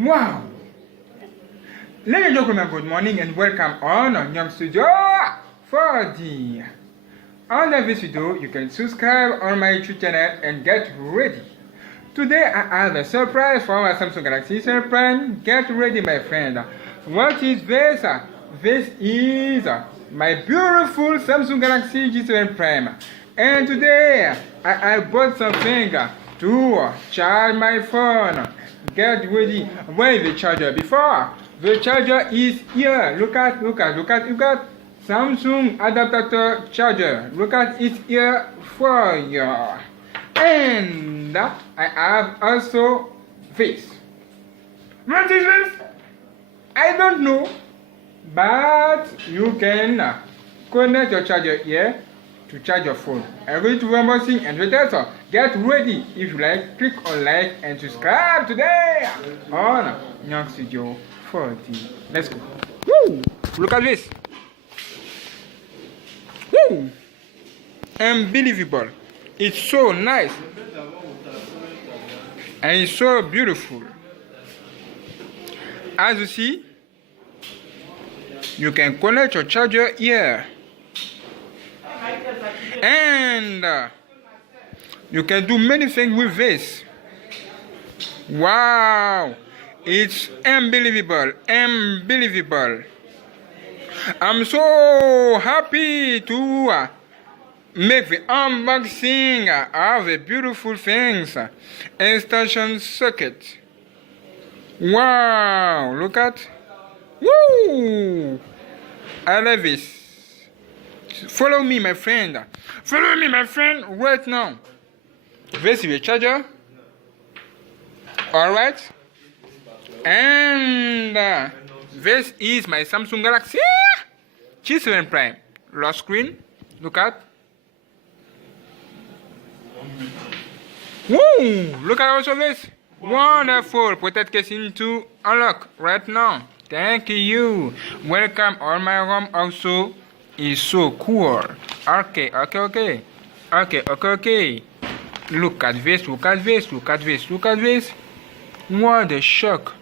Wow! Ladies and gentlemen, good morning and welcome on GNANGSTUDIO for the under this video. You can subscribe on my YouTube channel and get ready. Today I have a surprise for my Samsung Galaxy 7 Prime. Get ready, my friend. What is this? This is my beautiful Samsung Galaxy G7 Prime. And today I bought something to charge my phone. Get ready. Where is the charger? Before the charger is here. Look at. You got Samsung adapter charger. Look at it here for you. And I have also this. What is this? I don't know, but you can connect your charger here to charge your phone. I'm going to do unboxing and retest. Get ready. If you like, click on like and subscribe today on GNANGSTUDIO 40. Let's go. Woo! Look at this. Woo! Unbelievable. It's so nice and it's so beautiful. As you see, you can connect your charger here, and you can do many things with this. Wow, it's unbelievable. I'm so happy to make the unboxing of the beautiful things. Extension socket. Wow, look at. Woo! I love this. Follow me, my friend. Follow me, my friend, right now. This is the charger. Alright. And this is my Samsung Galaxy G7 Prime. Lock screen. Look at. Woo! Look at also this. Wonderful. Put that case into unlock right now. Thank you. Welcome on my room also is so cool. Okay. Look at this. What a shock.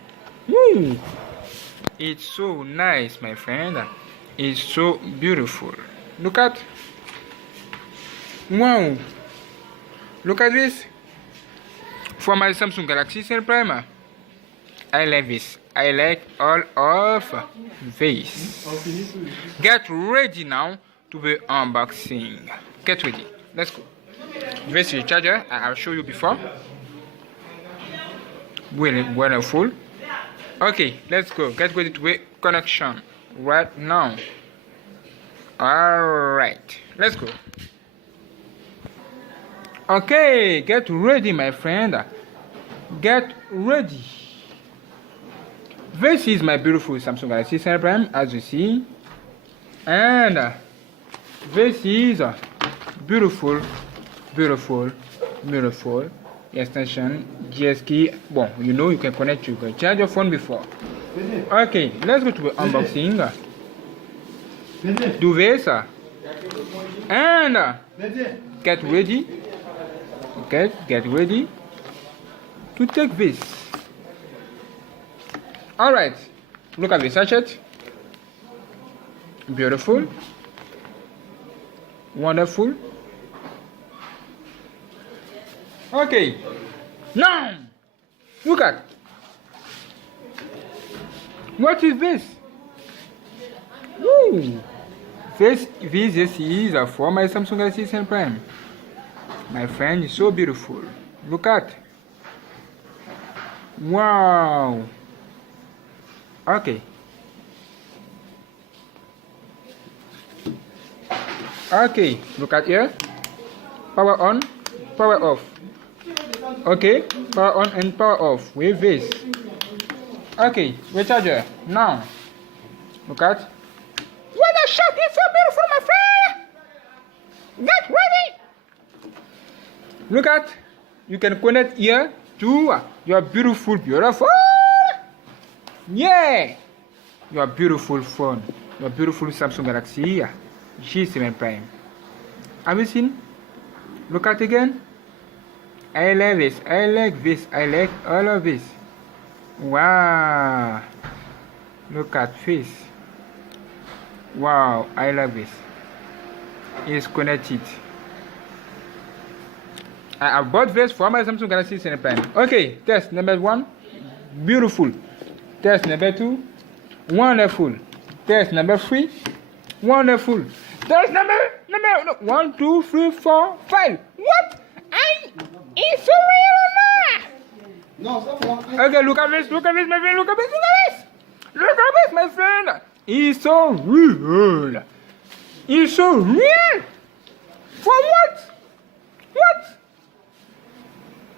Woo! It's so nice, my friend. It's so beautiful. Look at. Wow. Look at this. For my Samsung Galaxy 7 Prime, I love this. I like all of this. Get ready now to the unboxing. Get ready. Let's go. This is the charger I have shown you before. Wonderful. Okay, let's go. Get ready to the connection right now. Alright, let's go. Okay, get ready, my friend. Get ready. This is my beautiful Samsung Galaxy 7 Prime, as you see. And this is beautiful extension GS key. Well, you know you can connect, you can charge your phone before. Okay, let's go to the unboxing. Do this and get ready. Okay, get ready to take this. Alright, look at the sachet. Beautiful. Wonderful. Okay, now look at. What is this? Woo! This is for my Samsung Galaxy 7 Prime. My friend is so beautiful. Look at. Wow. Okay. Okay. Look at here. Power on, power off. Okay. Power on and power off with this. Okay. The charger. Now. Look at. What a shot! It's so beautiful, my friend. Get ready. Look at, you can connect here to your beautiful, yeah, your beautiful phone, your beautiful Samsung Galaxy G7 Prime. Have you seen? Look at again. I love this. I like this. I like all of this. Wow, look at this. Wow, I love this. It's connected. I bought this for my Samsung Galaxy S Prime. Okay, test number 1, beautiful. Test number 2, wonderful. Test number 3, wonderful. Test number 1, 2, 3, 4, 5. What? It's so real or not? No, stop. Okay, look at this, my friend, look at this. Look at this, my friend. It's so real. It's so real. For what? What?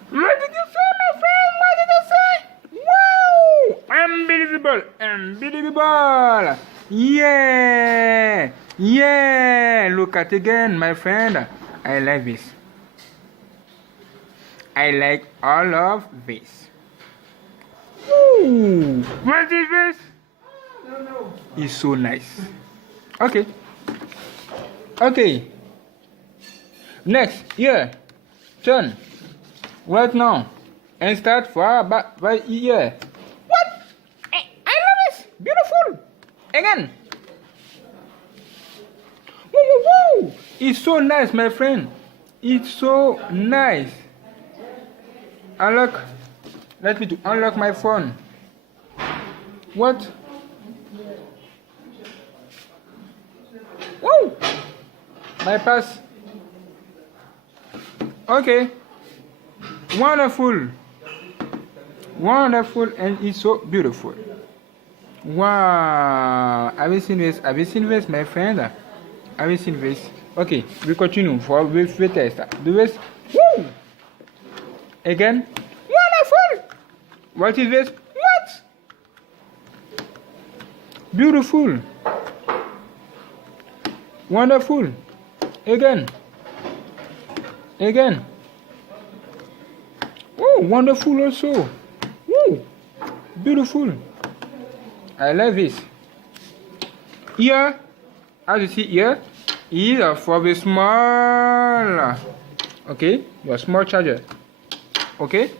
What did you say, my friend? What did you say? Wow! Unbelievable. Yeah. Look at again, my friend. I like this. I like all of this. Ooh, what is this? No. It's so nice. Okay. Next, here, turn. Right now, and start for by here. What? I love this. Beautiful. Again. Woo. It's so nice, my friend. It's so nice. Unlock. Let me to unlock my phone. What? Woo! My pass. Okay. Wonderful, and it's so beautiful. Wow, have you seen this, my friend? Have you seen this? Okay, we continue for with the test. Do this. Woo! Again. Wonderful. What is this? What? Beautiful. Wonderful. Again. Oh, wonderful also. Woo, beautiful. I love this. Here, as you see here, is for the small. Okay, your small charger. Okay,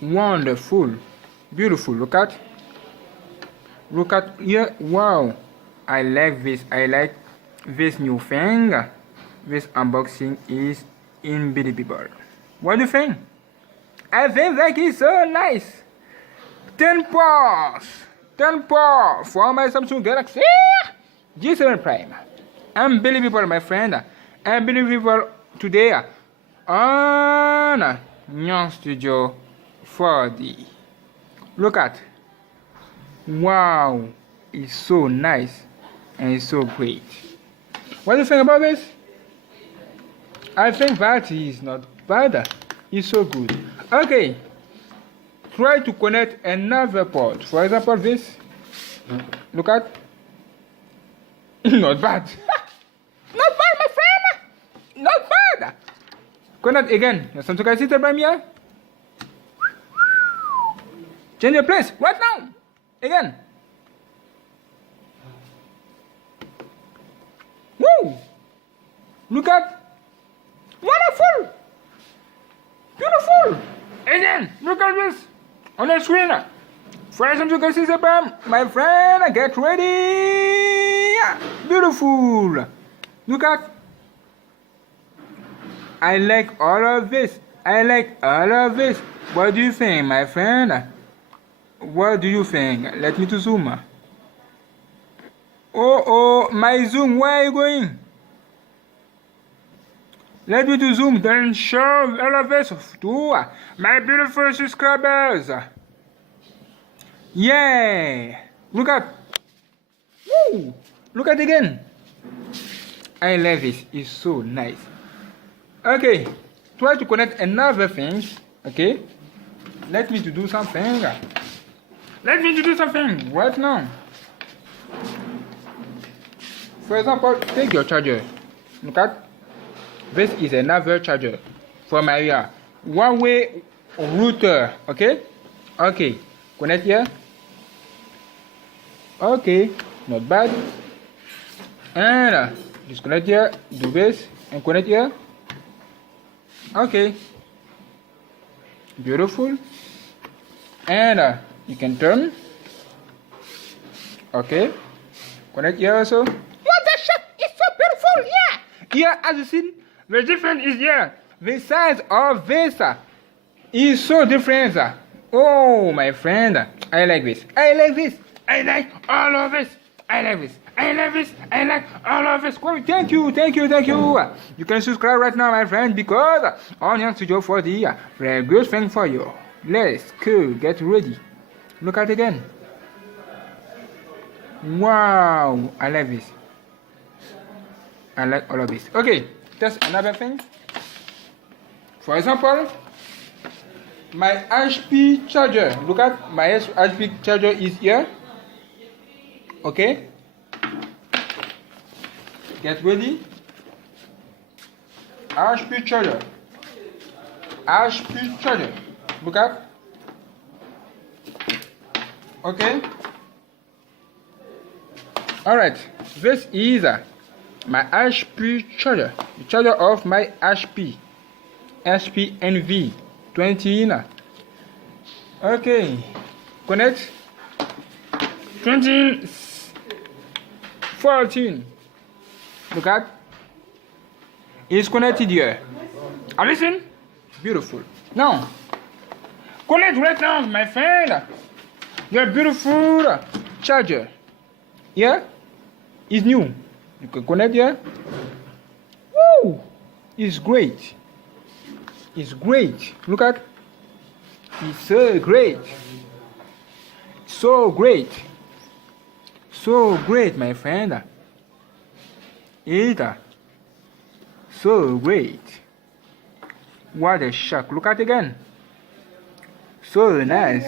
wonderful, beautiful. Look at here. Wow, I like this. I like this new thing. This unboxing is unbelievable. What do you think? I think that is so nice. 10 paws for my Samsung Galaxy G7 Prime. Unbelievable, my friend. Unbelievable today on GNANGSTUDIO 4D. Look at. Wow, it's so nice and it's so great. What do you think about this? I think that is not bad. It's so good. Okay. Try to connect another port. For example, this. Look at. Not bad. Not bad, my friend. Not bad. Connect again. Your Samsung Galaxy S here. Change your place right now. Again. Woo! Look at. Wonderful! Beautiful! Again, look at this on the screen. For Samsung Galaxy S, my friend, get ready! Beautiful! Look at. I like all of this. What do you think, my friend? What do you think? Let me to zoom. Oh, my zoom, where are you going? Let me to zoom, then show all of this to my beautiful subscribers. Yeah! Look at. Woo! Look at again. I love this. It's so nice. Okay. Try to connect another thing. Okay. Let me to do something. Right now. For example, take your charger. Look at. This is another charger for my one-way router. Okay. Connect here. Okay, not bad. And disconnect here. Do this and connect here. Okay. Beautiful. and you can turn. Okay, connect here also. What the shit? It's so beautiful. Yeah. Here, as you see, the difference is here. The size of this is so different. Oh, my friend, I like this. I like this. I like all of this. I like this. I like this. I like all of this. Thank you, thank you, thank you. You can subscribe right now, my friend, because on GNANGSTUDIO 4D, very good thing for you. Let's go, get ready. Look at it again. Wow, I like this. I like all of this. Okay, that's another thing. For example, my HP charger. Look at my HP charger is here. Okay. Get ready. HP charger. HP charger. Look at. Okay. Alright. This is my HP charger. The charger of my HP. HP NV 20. Okay. Connect. 2014. Look at. It's connected here. Listen. Beautiful. Now, connect right now, my friend. Your beautiful charger. Here is new. You can connect here. Woo! It's great. It's great. Look at. It's so great. So great. So great, my friend. It's so great. What a shock. Look at it again. So nice.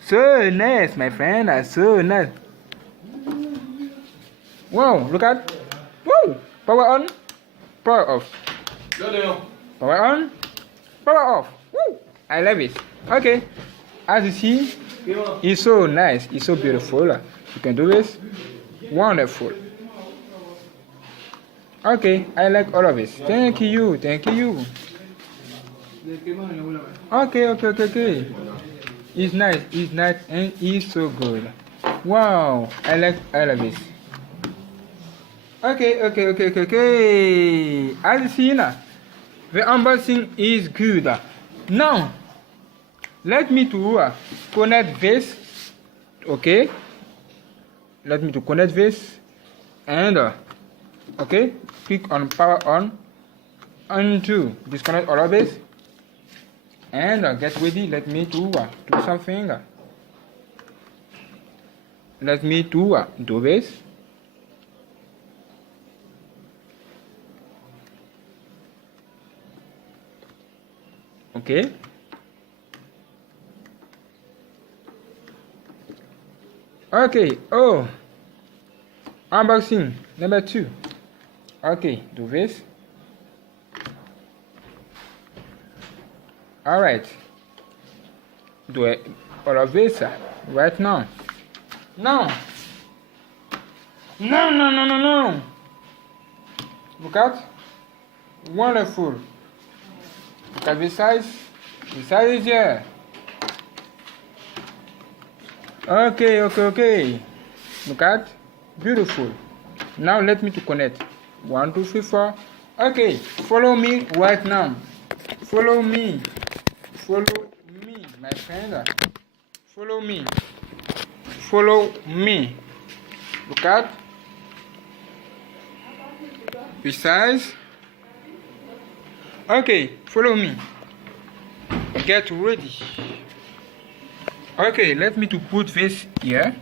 So nice, my friend. So nice. Wow, look at. Whoa! Power on. Power off. Power on. Power off. Woo! I love it. Okay. As you see, it's so nice. It's so beautiful. You can do this. Wonderful. Okay, I like all of it. Thank you. Thank you. Okay. It's nice. It's nice and it's so good. Wow, I like all of it. Okay. As you see now, the unboxing is good. Now, let me to connect this. Okay. Let me to connect this and okay. Click on power on to disconnect all of this and get ready. Let me to do something. Let me to do this. Okay. Okay. Oh, unboxing number 2. Okay, do this. All right. Do it all of this right now. No. Look at. Wonderful. Look at this size. The size is here. Okay. Look at. Beautiful. Now let me to connect. 1, 2, 3, 4. Okay, follow me right now. Follow me, my friend. Follow me. Look at. Besides. Okay, follow me. Get ready. Okay, let me to put this here.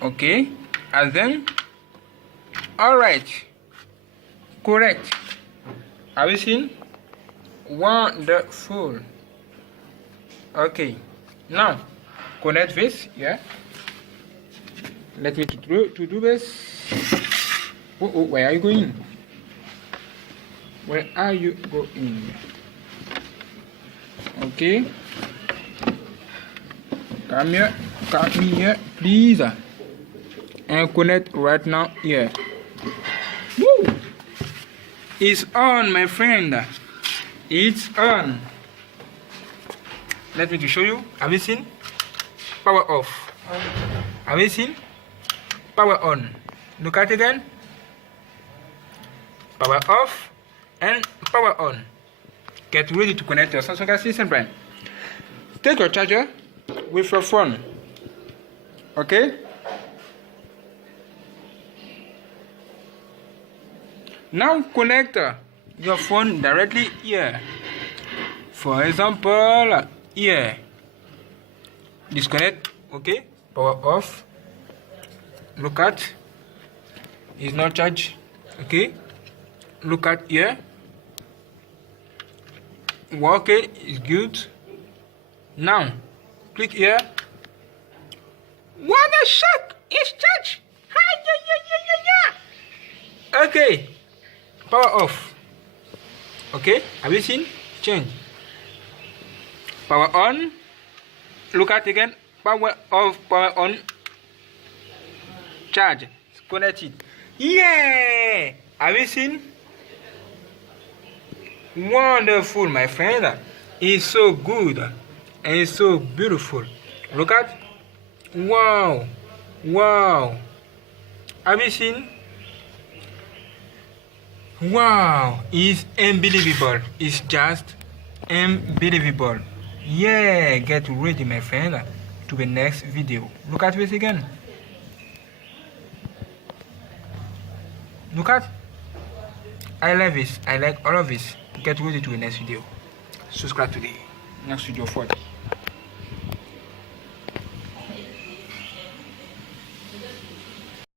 Okay, and then, alright, correct. Have you seen? Wonderful. Okay, now connect this. Yeah. Let me to do this. Oh, where are you going? Where are you going? Okay. Come here, please. And connect right now here. Woo! It's on, my friend. It's on. Let me to show you. Have you seen? Power off. Have you seen? Power on. Look at it again. Power off and power on. Get ready to connect your Samsung assistant brand. Take your charger with your phone. Okay? Now connect your phone directly here. For example, here. Disconnect. Okay? Power off. Look at. It's not charged. Okay? Look at here. Okay, it's good. Now, click here. What a shock! It's charged! Okay, power off. Okay, have you seen? Change. Power on. Look at again. Power off, power on. Charge. It's connected. Yeah! Have you seen? Wonderful, my friend. It's so good and it's so beautiful. Look at. Wow. Wow. Have you seen? Wow. It's unbelievable. It's just unbelievable. Yeah. Get ready, my friend, to the next video. Look at this again. Look at. I love this. I like all of this. Get ready to the next video. Subscribe today. GNANGSTUDIO 40.